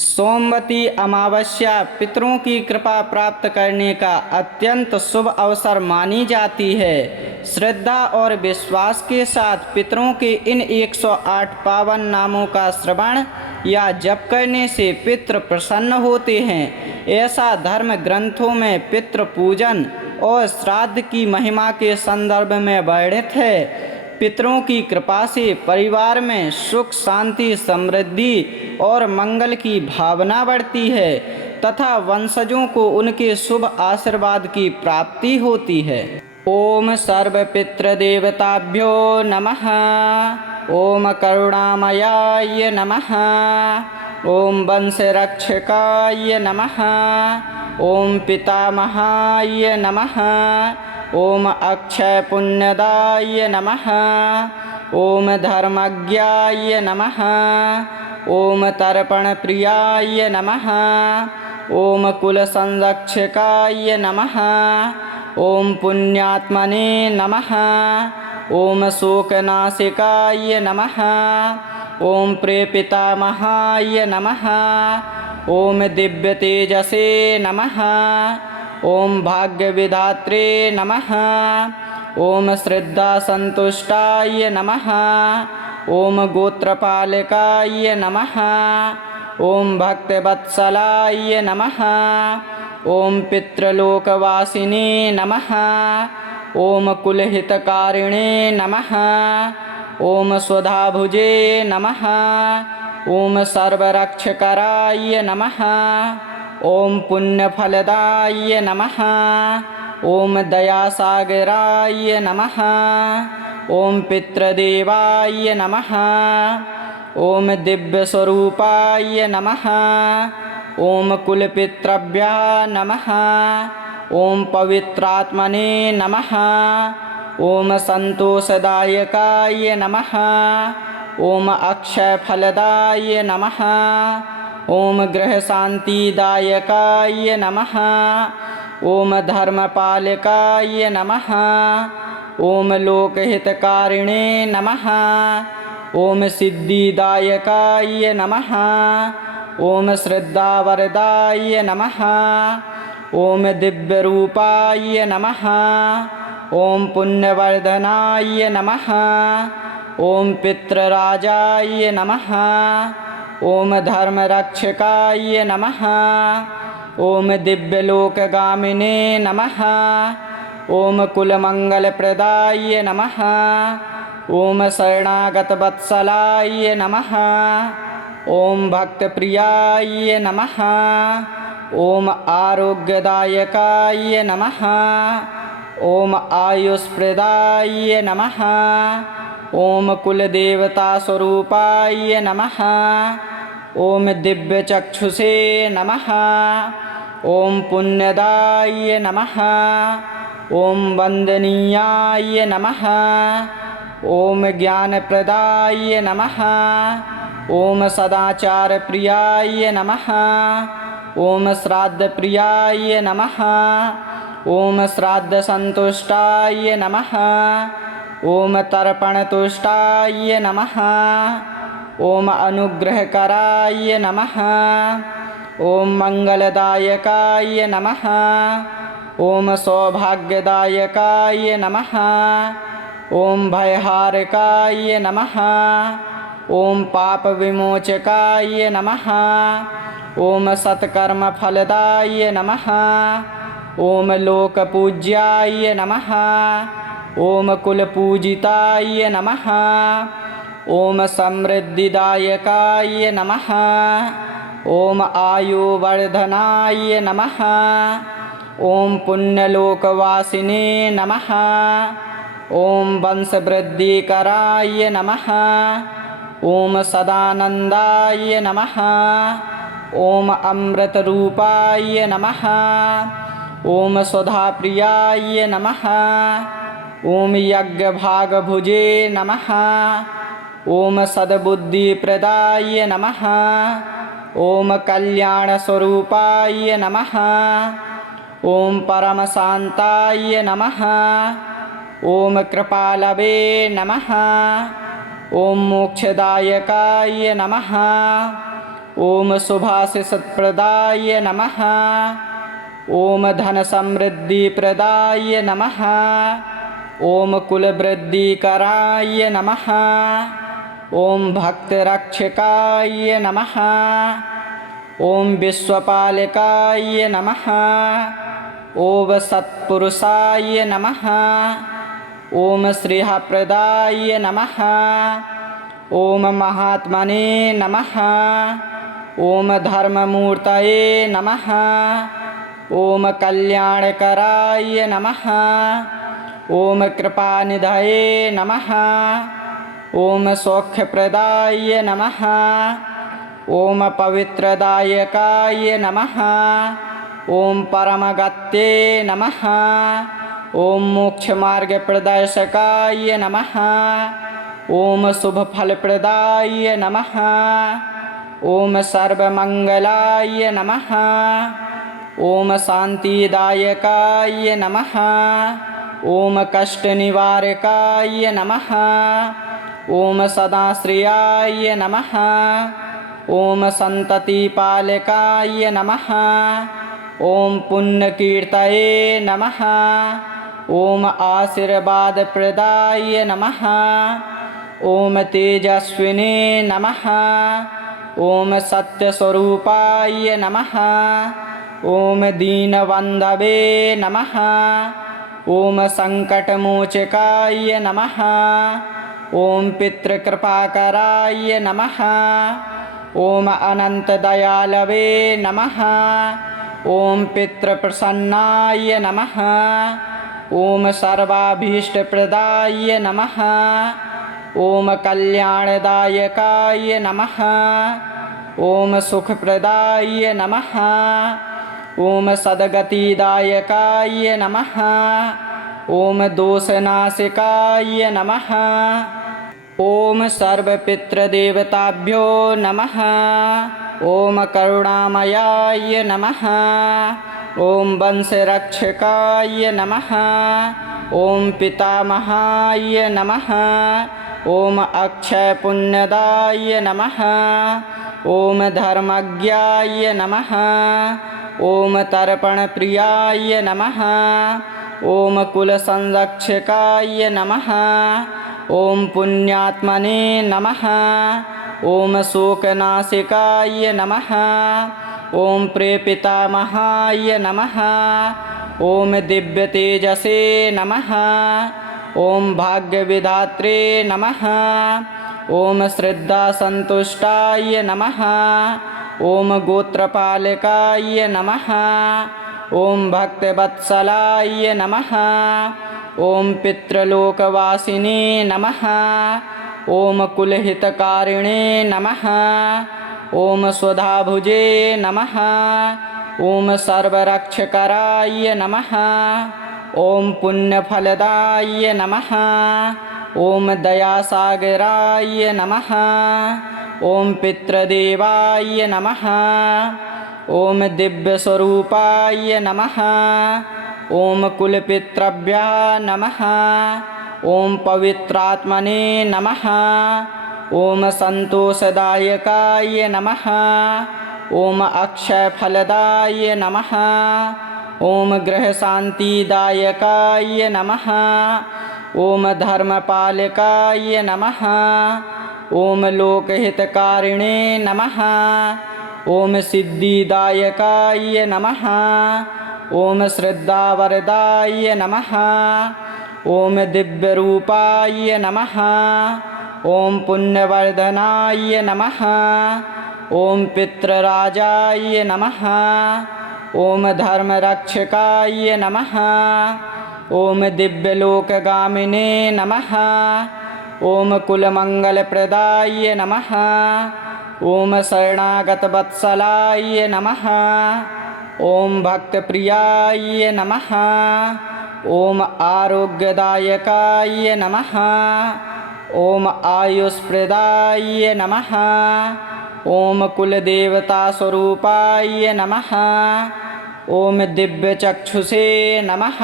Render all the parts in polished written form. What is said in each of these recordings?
सोमवती अमावस्या पितरों की कृपा प्राप्त करने का अत्यंत शुभ अवसर मानी जाती है। श्रद्धा और विश्वास के साथ पितरों के इन 108 पावन नामों का श्रवण या जप करने से पितृ प्रसन्न होते हैं। ऐसा धर्म ग्रंथों में पितृ पूजन और श्राद्ध की महिमा के संदर्भ में वर्णित है। पितरों की कृपा से परिवार में सुख, शांति, समृद्धि और मंगल की भावना बढ़ती है तथा वंशजों को उनके शुभ आशीर्वाद की प्राप्ति होती है। ओम सर्व पितृदेवताभ्यो नमः। ओम करुणामयाय नमः। ओम वंशरक्षकाय नमः। ओम पितामहाय नमः। ओम अक्षय पुण्यदाय नमः। ओम धर्मज्ञाय नमः। ओम तर्पण प्रियाय नमः। ओम कुल संरक्षकाय नमः। ओम पुण्यात्मने नमः। ओम शोकनाशिकाय नमः। ओम प्रेपितामहाय नमः। ओम दिव्य तेजसे नमः। ओम भाग्यविधात्रे नमः। ओम श्रद्धा संतुष्टाय नमः। ओम गोत्रपालकाय नमः। ओम भक्तवत्सलाय नमः। ओम पितृलोकवासिने नमः। ओम कुलहितकारिणे नमः। ओम स्वधाभुजे नमः। ओम सर्वरक्षकराय नमः। ओम पुण्यफलदाय नमः। ओम दयासागराय नमः। ओम पितृदेवाय नमः। ओम दिव्यस्वरूपाय नमः। ओम कुलपितृभ्या नमः। ओम पवित्रात्मने नमः। ओम संतोषदायकाय नमः। ओम अक्षयफलदाय नमः। ओम गृह शांतिदायकाय नमः। ओम धर्मपालकाय नमः। ओम लोकहितकारिणे नमः। ओम सिद्धिदायकाय नमः। ओम श्रद्धावरदाय नमः। ओम दिव्यरूपाय नमः। ओम पुण्यवर्धनाय नमः। ओम पितृराजाय नमः। ओम धर्मरक्षकाय नमः। ओम दिव्यलोकगामिने नमः। ओम कुलमंगलप्रदाय नमः। ओम शरणागतवत्सलाय नमः। ओम भक्तप्रियाय नमः। ओम आरोग्यदायकाय नमः। ओम आयुष्प्रदाय नमः। ओम कुलदेवता स्वरूपाय नमः। ओम दिव्यचक्षुषे नमः। ओम पुण्यदाय नमः। ओम वंदनीयाय नमः। ओम ज्ञानप्रदाय नमः। ओम सदाचारप्रियाय नमः। ओम श्राद्धप्रियाय नमः। ओम श्राद्धसंतुष्टाय नमः। ओम तर्पणतुष्टाय नमः। ओम अनुग्रहकराय नमः। ओम मंगलदायकाय नमः। ओम सौभाग्यदायकाय नमः। ओम भयहारकाय नमः। ओम पाप विमोचकाय नमः। ओम सत्कर्मफलदाय नमः। ओम लोकपूज्याय नमः। ओम कुलपूजिताय नमः। ओम समृद्धिदायकाय नमः। ओम आयुवर्धनाय नमः। ओम पुण्यलोकवासिने नमः। ओम वंशवृद्धिकराय नमः। ओम सदानंदाय नमः। ओम अमृतरूपाय नमः। ओम सुधाप्रियाय नमः। ओम यज्ञभागभुजे नमः। ओम सद्बुद्धिप्रदाय नमः। ओम कल्याणस्वरूपाय नमः। ओम परमशान्ताय नमः। ओम कृपालवे नमः। ओम मोक्षदायकाय नमः। ॐ शुभाशिषप्रदाय नमः। ॐ धनसमृद्धिप्रदाय नमः। ॐ कुलवृद्धिकराय नमः। ॐ भक्तरक्षकाय नमः। ॐ विश्वपालकाय नमः। ॐ सत्पुरुषाय नमः। ॐ श्रेयःप्रदाय नमः। ॐ महात्मने नमः। ॐ धर्ममूर्तये नमः। ॐ कल्याणकराय नमः। ॐ कृपानिधये नमः। ॐ सौख्यप्रदाय नमः। ॐ पवित्रदायकाय नमः। ॐ परमगत्ये नमः। ॐ मोक्षमार्गप्रदर्शकाय नमः। ॐ शुभफलप्रदाय नमः। ॐ सर्वमङ्गलाय नमः। ॐ शान्तिदायकाय नमः। ॐ कष्टनिवारकाय नमः। ॐ सदाश्रियाय नमः। ॐ सन्ततिपालकाय नमः। ॐ पुण्यकीर्तये नमः। ॐ आशीर्वादप्रदाय नमः। ॐ तेजस्विने नमः। ॐ सत्यस्वरूपाय नमः। ॐ दीनबन्धवे नमः। ॐ सङ्कटमोचकाय नमः। ॐ पितृकृपाकराय नमः। ॐ अनन्तदयालवे नमः। ॐ पितृप्रसन्नाय नमः। ॐ सर्वाभीष्टप्रदाय नमः। ॐ कल्याणदायकाय नमः। ॐ सुखप्रदाय नमः। ॐ सद्गतिदायकाय नमः। ॐ दोषनाशकाय नमः। ॐ सर्वपितृदेवताभ्यो नमः। ॐ करुणामयाय नमः। ॐ वंशरक्षकाय नमः। ॐ पितामहाय नमः। ॐ अक्षयपुण्यदाय नमः। ॐ धर्मज्ञाय नमः। ॐ तर्पणप्रियाय नमः। ॐ कुलसंरक्षकाय नमः। ॐ पुण्यात्मने नमः। ॐ शोकनाशिकाय नमः। ॐ प्रेपितामहाय नमः। ॐ दिव्यतेजसे नमः। ॐ भाग्यविधात्रे नमः। ॐ श्रद्धासन्तुष्टाय नमः। ॐ गोत्रपालकाय नमः। ॐ भक्तवत्सलाय नमः। ॐ पितृलोकवासिने नमः। ॐ कुलहितकारिणे नमः। ॐ स्वधाभुजे नमः। ॐ सर्वरक्षकराय नमः। ॐ पुण्यफलदाय नमः। ॐ दयासागराय नमः। ॐ पितृदेवाय नमः। ॐ दिव्यस्वरूपाय नमः। ॐ कुलपितृभ्यः नमः। ॐ पवित्रात्मने नमः। ॐ सन्तोषदायकाय नमः। ॐ अक्षयफलदाय नमः। ॐ गृहशान्तिदायकाय नमः। ॐ धर्मपालकाय नमः। ॐ लोकहितकारिणे नमः। ॐ सिद्धिदायकाय नमः। ॐ श्रद्धावरदाय नमः। ॐ दिव्यरूपाय नमः। ॐ पुण्यवर्धनाय नमः। ॐ पितृराजाय नमः। ॐ धर्मरक्षकाय नमः। ॐ दिव्यलोकगामिने नमः। ॐ कुलमङ्गलप्रदाय नमः। ॐ शरणागतवत्सलाय नमः। ॐ भक्तप्रियाय नमः। ॐ आरोग्यदायकाय नमः। ॐ आयुष्प्रदाय नमः। ॐ कुलदेवतास्वरूपाय नमः। ॐ दिव्यचक्षुषे नमः।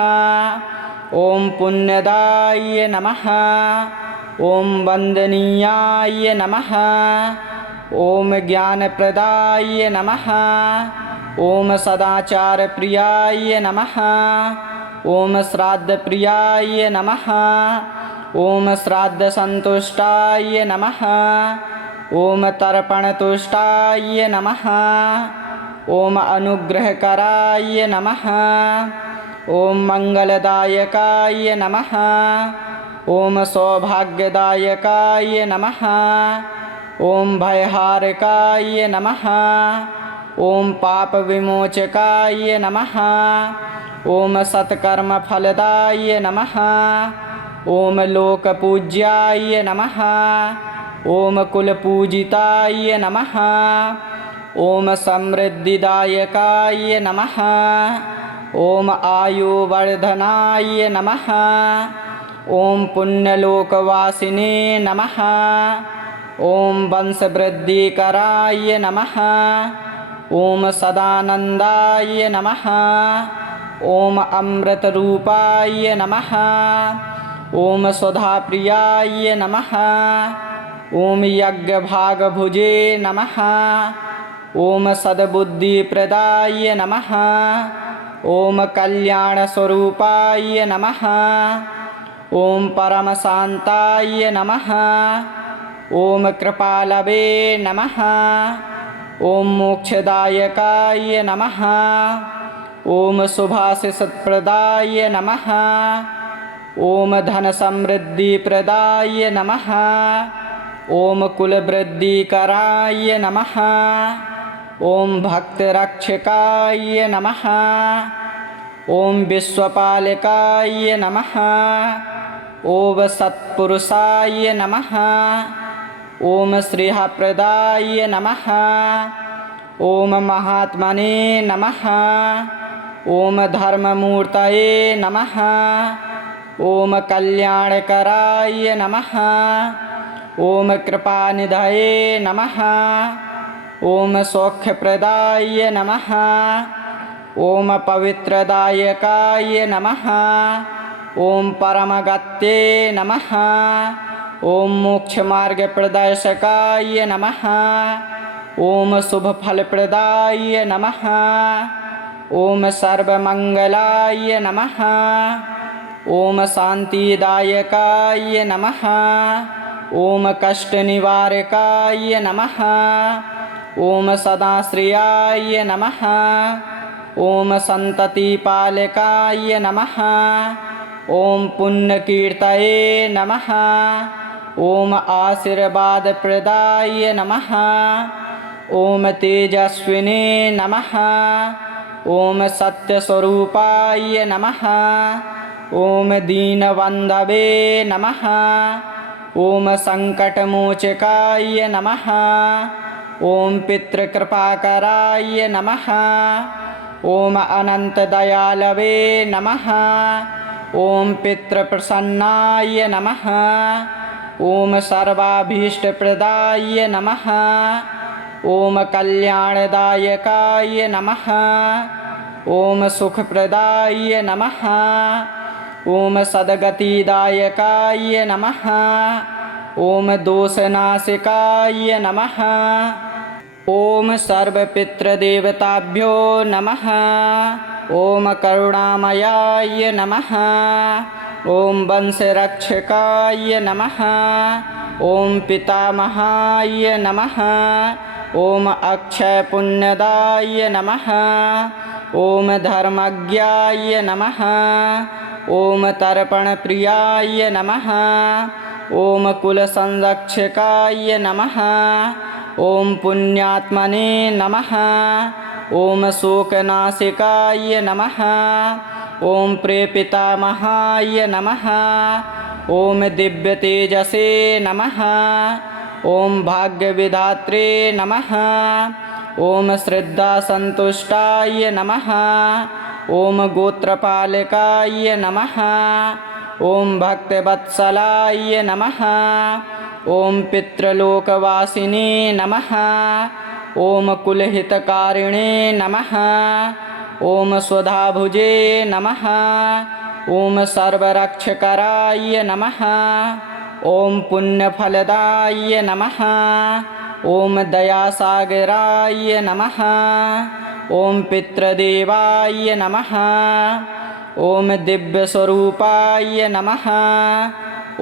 ॐ पुण्यदाय नमः। ॐ वन्दनीयाय नमः। ॐ ज्ञानप्रदाय नमः। ॐ सदाचारप्रियाय नमः। ॐ श्राद्धप्रियाय नमः। ॐ श्राद्धसन्तुष्टाय नमः। ॐ तर्पणतुष्टाय नमः। ॐ अनुग्रहकराय नमः। ॐ मङ्गलदायकाय नमः। ॐ सौभाग्यदायकाय नमः। ॐ भयहारकाय नमः। ॐ पापविमोचकाय नमः। ॐ सत्कर्मफलदाय नमः। ॐ लोकपूज्याय नमः। ॐ कुलपूजिताय नमः। ॐ समृद्धिदायकाय नमः। ॐ आयुवर्धनाय नमः। ॐ पुण्यलोकवासिने नमः। ॐ वंशवृद्धिकराय नमः। ॐ सदानन्दाय नमः। ॐ अमृतरूपाय नमः। ॐ सुधाप्रियाय नमः। ॐ यज्ञभागभुजे नमः। ॐ सद्बुद्धिप्रदाय नमः। ॐ कल्याणस्वरूपाय नमः। ॐ परमशान्ताय नमः। ॐ कृपालवे नमः। ॐ मोक्षदायकाय नमः। ॐ शुभाशिषप्रदाय नमः। ॐ धनसमृद्धिप्रदाय नमः। ॐ कुलवृद्धिकराय नमः। ॐ भक्तरक्षकाय नमः। ॐ विश्वपालकाय नमः। ॐ सत्पुरुषाय नमः। ॐ श्रेयःप्रदाय नमः। ॐ महात्मने नमः। ॐ धर्ममूर्तये नमः। ॐ कल्याणकराय नमः। ॐ कृपानिधये नमः। ॐ सौख्यप्रदाय नमः। ॐ पवित्रदायकाय नमः। ॐ परमगत्ये नमः। ॐ मोक्षमार्गप्रदर्शकाय नमः। ॐ शुभफलप्रदाय नमः। ॐ सर्वमङ्गलाय नमः। ॐ शान्तिदायकाय नमः। ॐ कष्टनिवारकाय नमः। ॐ सदाश्रयाय नमः। ॐ सन्ततिपालकाय नमः। ॐ पुण्यकीर्तये नमः। ॐ आशीर्वादप्रदाय नमः। ॐ तेजस्विने नमः। ॐ सत्यस्वरूपाय नमः। ॐ दीनबन्धवे नमः। ॐ सङ्कटमोचकाय नमः। ॐ पितृकृपाकराय नमः। ॐ अनन्तदयालवे नमः। ॐ पितृप्रसन्नाय नमः। ॐ सर्वाभीष्टप्रदाय नमः। ॐ कल्याणदायकाय नमः। ॐ सुखप्रदाय नमः। ॐ सद्गतिदायकाय नमः। ॐ दोषनाशिकाय नमः। ॐ सर्वपितृदेवताभ्यो नमः। ॐ करुणामयाय नमः। ॐ वंशरक्षकाय नमः। ॐ पितामहाय नमः। ॐ अक्षयपुण्यदाय नमः। ॐ धर्मज्ञाय नमः। ॐ तर्पणप्रियाय नमः। ॐ कुलसंरक्षकाय नमः। ॐ पुण्यात्मने नमः। ॐ शोकनाशिकाय नमः। ॐ प्रेपितामहाय नमः। ॐ दिव्यतेजसे नमः। ॐ भाग्यविधात्रे नमः। ॐ श्रद्धासन्तुष्टाय नमः। ॐ गोत्रपालकाय नमः। ॐ भक्तवत्सलाय नमः। ॐ पितृलोकवासिने नमः। ॐ कुलहितकारिणे नमः। ॐ स्वधाभुजे नमः। ॐ सर्वरक्षकराय नमः। ॐ पुण्यफलदाय नमः। ॐ दयासागराय नमः ॐ पितृदेवाय नमः ॐ दिव्यस्वरूपाय नमः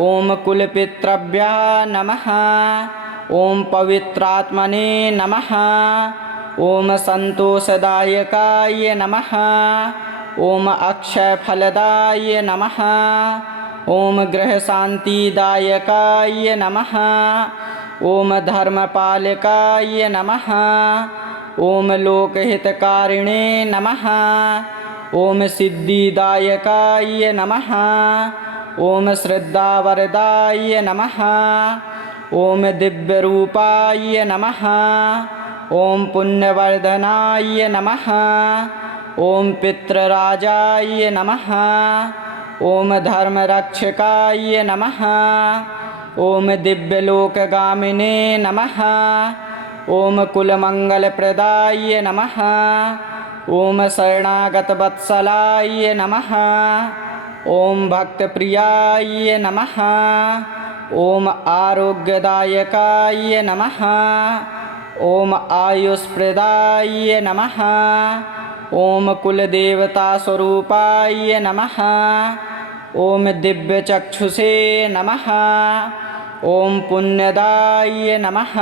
ॐ कुलपितृभ्यः नमः ॐ पवित्रात्मने नमः ॐ सन्तोषदायकाय नमः ॐ अक्षयफलदाय नमः ॐ गृहशान्तिदायकाय नमः ॐ धर्मपालकाय नमः ॐ लोकहितकारिणे नमः ॐ सिद्धिदायकाय नमः ॐ श्रद्धावरदाय नमः ॐ दिव्यरूपाय नमः ॐ पुण्यवर्धनाय नमः ॐ पितृराजाय नमः ॐ धर्मरक्षकाय नमः ॐ दिव्यलोकगामिने नमः ॐ कुलमङ्गलप्रदाय नमः ॐ शरणागतवत्सलाय नमः ॐ भक्तप्रियाय नमः ॐ आरोग्यदायकाय नमः ॐ आयुष्प्रदाय नमः ॐ कुलदेवतास्वरूपाय नमः ॐ दिव्यचक्षुषे नमः ॐ पुण्यदाय नमः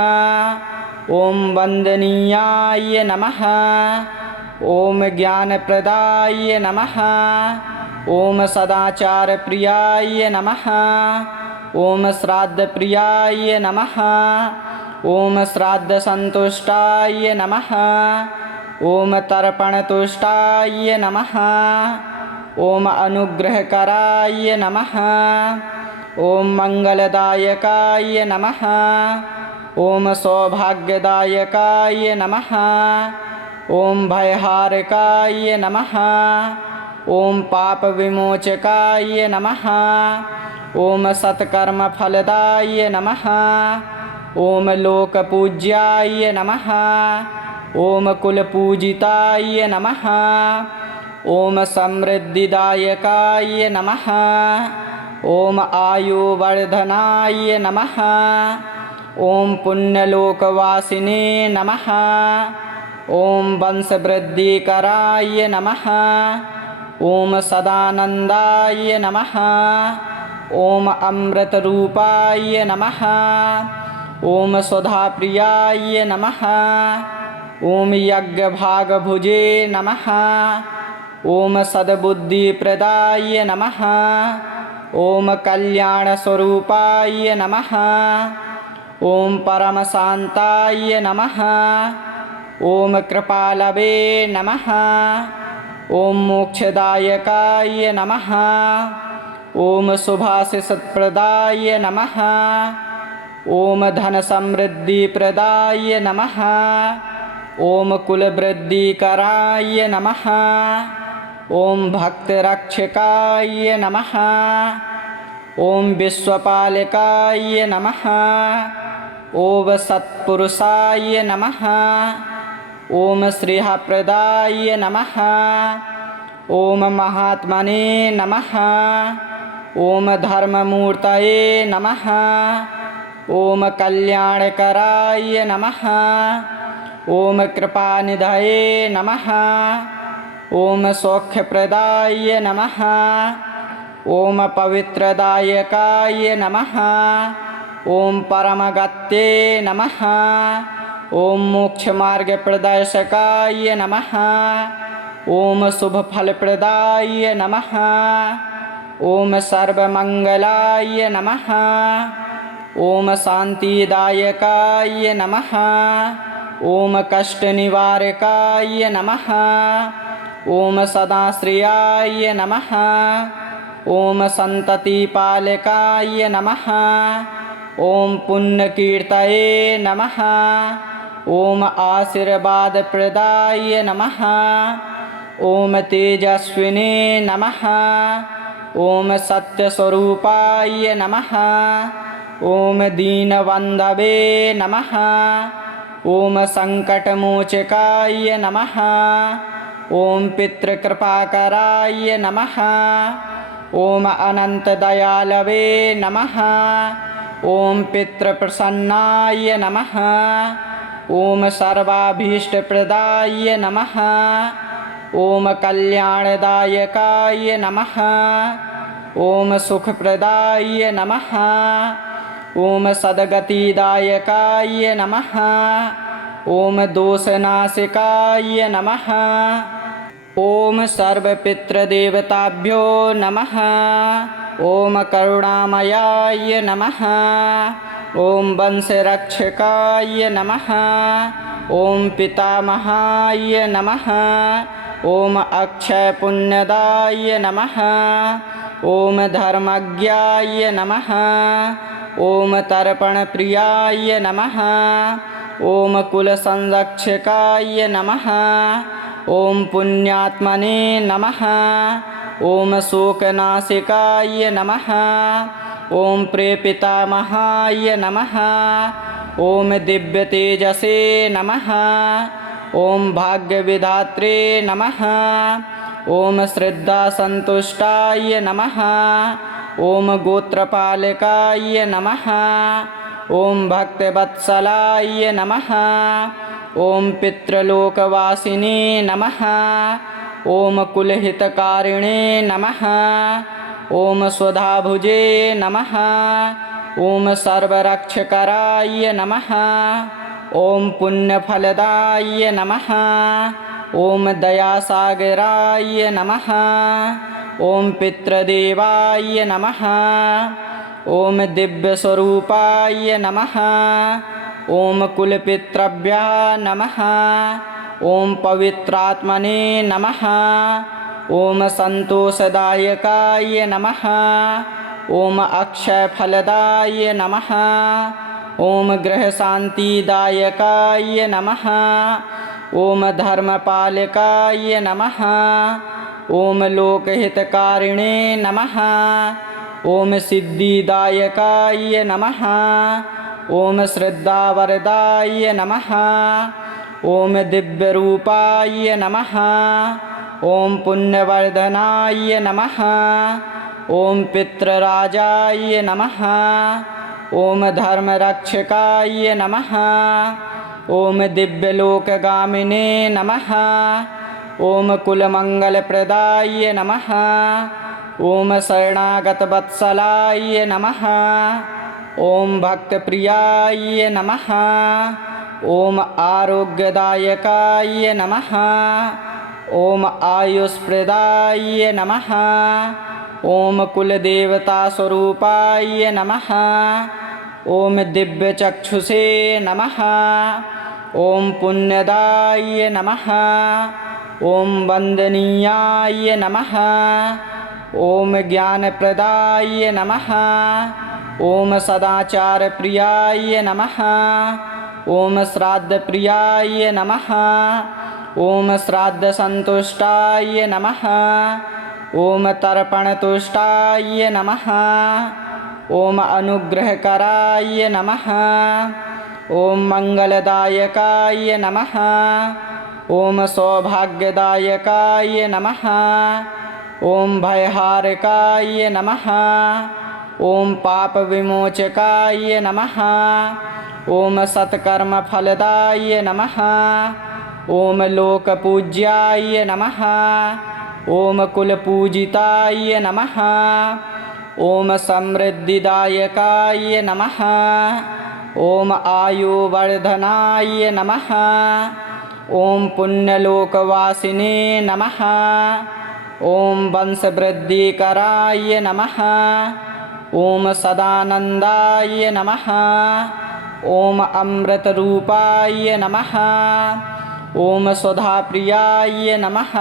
ॐ वन्दनीयाय नमः ॐ ज्ञानप्रदाय नमः ॐ सदाचारप्रियाय नमः ॐ श्राद्धप्रियाय नमः ॐ श्राद्धसन्तुष्टाय नमः ॐ तर्पणतुष्टाय नमः ॐ अनुग्रहकराय नमः ॐ मङ्गलदायकाय नमः ॐ सौभाग्यदायकाय नमः ॐ भयहारकाय नमः ॐ पापविमोचकाय नमः ॐ सत्कर्मफलदाय नमः ॐ लोकपूज्याय नमः ॐ कुलपूजिताय नमः ॐ समृद्धिदायकाय नमः ॐ आयुवर्धनाय नमः ॐ पुण्यलोकवासिने नमः ॐ वंशवृद्धिकराय नमः ॐ सदानन्दाय नमः ॐ अमृतरूपाय नमः ॐ स्वधाप्रियाय नमः ॐ यज्ञभागभुजे नमः ॐ सद्बुद्धिप्रदाय नमः ॐ कल्याणस्वरूपाय नमः ॐ परमशान्ताय नमः ॐ कृपालवे नमः ॐ मोक्षदायकाय नमः ॐ शुभाशिषप्रदाय नमः ॐ धनसमृद्धिप्रदाय नमः ॐ कुलवृद्धिकराय नमः ॐ भक्तरक्षकाय नमः ॐ विश्वपालकाय नमः ॐ सत्पुरुषाय नमः ॐ श्रेयःप्रदाय नमः ॐ महात्मने नमः ॐ धर्ममूर्तये नमः ॐ कल्याणकराय नमः ॐ कृपानिधये नमः ॐ सौख्यप्रदाय नमः ॐ पवित्रदायकाय नमः ॐ परमगत्ये नमः ॐ मोक्षमार्गप्रदर्शकाय नमः ॐ शुभफलप्रदाय नमः ॐ सर्वमङ्गलाय नमः ॐ शान्तिदायकाय नमः ॐ कष्टनिवारकाय नमः ॐ सदाश्रियाय नमः ॐ सन्ततिपालकाय नमः ॐ पुण्यकीर्तये नमः ॐ आशीर्वादप्रदाय नमः ॐ तेजस्विने नमः ॐ सत्यस्वरूपाय नमः ॐ दीनबन्धवे नमः ॐ सङ्कटमोचकाय नमः ॐ पितृकृपाकराय नमः ॐ अनन्तदयालवे नमः ॐ पितृप्रसन्नाय नमः। ॐ सर्वाभीष्टप्रदाय नमः। ॐ कल्याणदायकाय नमः। ॐ सुखप्रदाय नमः। ॐ सद्गतिदायकाय नमः। ॐ दोषनाशिकाय नमः। ॐ सर्वपितृदेवताभ्यो नमः। ॐ करुणामयाय नमः। ॐ वंशरक्षकाय नमः। ॐ पितामहाय नमः। ॐ अक्षयपुण्यदाय नमः। ॐ धर्मज्ञाय नमः। ॐ तर्पणप्रियाय नमः। ॐ कुलसंरक्षकाय नमः। ॐ पुण्यात्मने नमः। ॐ शोकनाशिकाय नमः। ॐ प्रेपितामहाय नमः। ॐ दिव्यतेजसे नमः। ॐ भाग्यविधात्रे नमः। ॐ श्रद्धासन्तुष्टाय नमः। ॐ गोत्रपालकाय नमः। ॐ भक्तवत्सलाय नमः। ॐ पितृलोकवासिने नमः। ॐ कुलहितकारिणे नमः। ॐ स्वधाभुजे नमः। ॐ सर्वरक्षकराय नमः। ॐ पुण्यफलदाय नमः। ॐ दयासागराय नमः। ॐ पितृदेवाय नमः। ॐ दिव्यस्वरूपाय नमः। ॐ कुलपितृभ्यः नमः। ॐ पवित्रात्मने नमः। ॐ सन्तोषदायकाय नमः। ॐ अक्षयफलदाय नमः। ॐ गृहशान्तिदायकाय नमः। ॐ धर्मपालकाय नमः। ॐ लोकहितकारिणे नमः। ॐ सिद्धिदायकाय नमः। ॐ श्रद्धावरदाय नमः। ॐ दिव्यरूपाय नमः। ॐ पुण्यवर्धनाय नमः। ॐ पितृराजाय नमः। ॐ धर्मरक्षकाय नमः। ॐ दिव्यलोकगामिने नमः। ॐ कुलमङ्गलप्रदाय नमः। ॐ शरणागतवत्सलाय नमः। ॐ भक्तप्रियाय नमः। ॐ आरोग्यदायकाय नमः। ॐ आयुष्प्रदाय नमः। ॐ कुलदेवतास्वरूपाय नमः। ॐ दिव्यचक्षुषे नमः। ॐ पुण्यदाय नमः। ॐ वन्दनीयाय नमः। ॐ ज्ञानप्रदाय नमः। ॐ सदाचारप्रियाय नमः। ॐ श्राद्धप्रियाय नमः। ॐ श्राद्धसन्तुष्टाय नमः। ॐ तर्पणतुष्टाय नमः। ॐ अनुग्रहकराय नमः। ॐ मङ्गलदायकाय नमः। ॐ सौभाग्यदायकाय नमः। ॐ भयहारकाय नमः। ॐ पापविमोचकाय नमः। ॐ सत्कर्मफलदाय नमः। ॐ लोकपूज्याय नमः। ॐ कुलपूजिताय नमः। ॐ समृद्धिदायकाय नमः। ॐ आयुवर्धनाय नमः। ॐ पुण्यलोकवासिने नमः। ॐ वंशवृद्धिकराय नमः। ॐ सदानन्दाय नमः। ॐ अमृतरूपाय नमः। ॐ स्वधाप्रियाय नमः।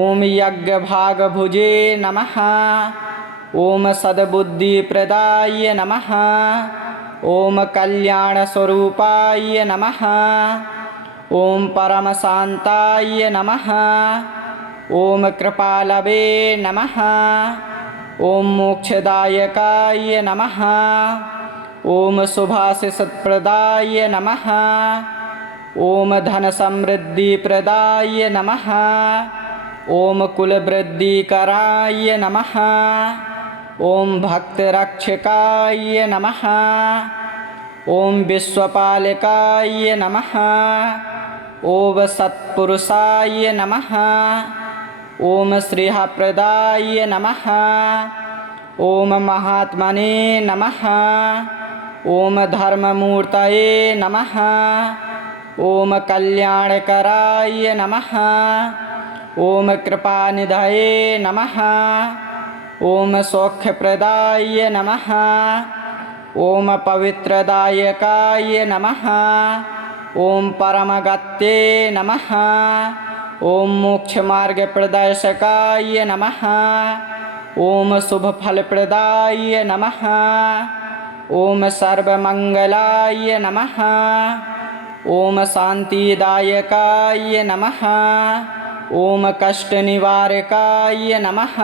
ॐ यज्ञभागभुजे नमः। ॐ सद्बुद्धिप्रदाय नमः। ॐ कल्याणस्वरूपाय नमः। ॐ परमशान्ताय नमः। ॐ कृपालवे नमः। ॐ मोक्षदायकाय नमः। ॐ शुभाशिषप्रदाय नमः। ॐ धनसमृद्धिप्रदाय नमः। ॐ कुलवृद्धिकराय नमः। ॐ भक्तरक्षकाय नमः। ॐ विश्वपालकाय नमः। ॐ सत्पुरुषाय नमः। ॐ श्रीहप्रदाय नमः। ॐ महात्मने नमः। ॐ धर्ममूर्तये नमः। ॐ कल्याणकराय नमः। ॐ कृपानिधये नमः। ॐ सौख्यप्रदाय नमः। ॐ पवित्रदायकाय नमः। ॐ परमगत्ये नमः। ॐ मोक्षमार्गप्रदर्शकाय नमः। ॐ शुभफलप्रदाय नमः। ॐ सर्वमङ्गलाय नमः। ॐ शान्तिदायकाय नमः। ॐ कष्टनिवारकाय नमः।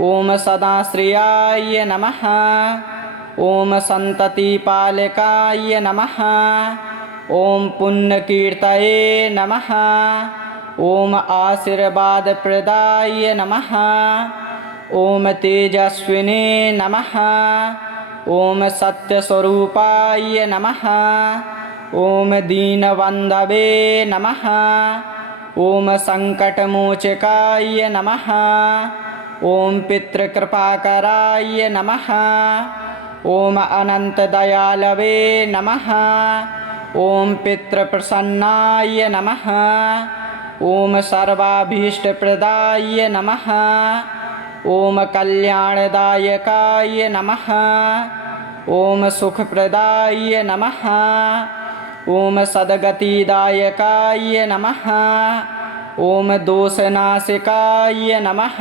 ॐ सदाश्रियाय नमः। ॐ सन्ततिपालकाय नमः। ॐ पुण्यकीर्तये नमः। ॐ आशीर्वादप्रदाय नमः। ॐ तेजस्विने नमः। ॐ सत्यस्वरूपाय नमः। ॐ दीनबन्धवे नमः। ॐ सङ्कटमोचकाय नमः। ॐ पितृकृपाकराय नमः। ॐ अनन्तदयालवे नमः। ॐ पितृप्रसन्नाय नमः। ॐ सर्वाभीष्टप्रदाय नमः। ॐ कल्याणदायकाय नमः। ॐ सुखप्रदाय नमः। ॐ सद्गतिदायकाय नमः। ॐ दोषनाशकाय नमः।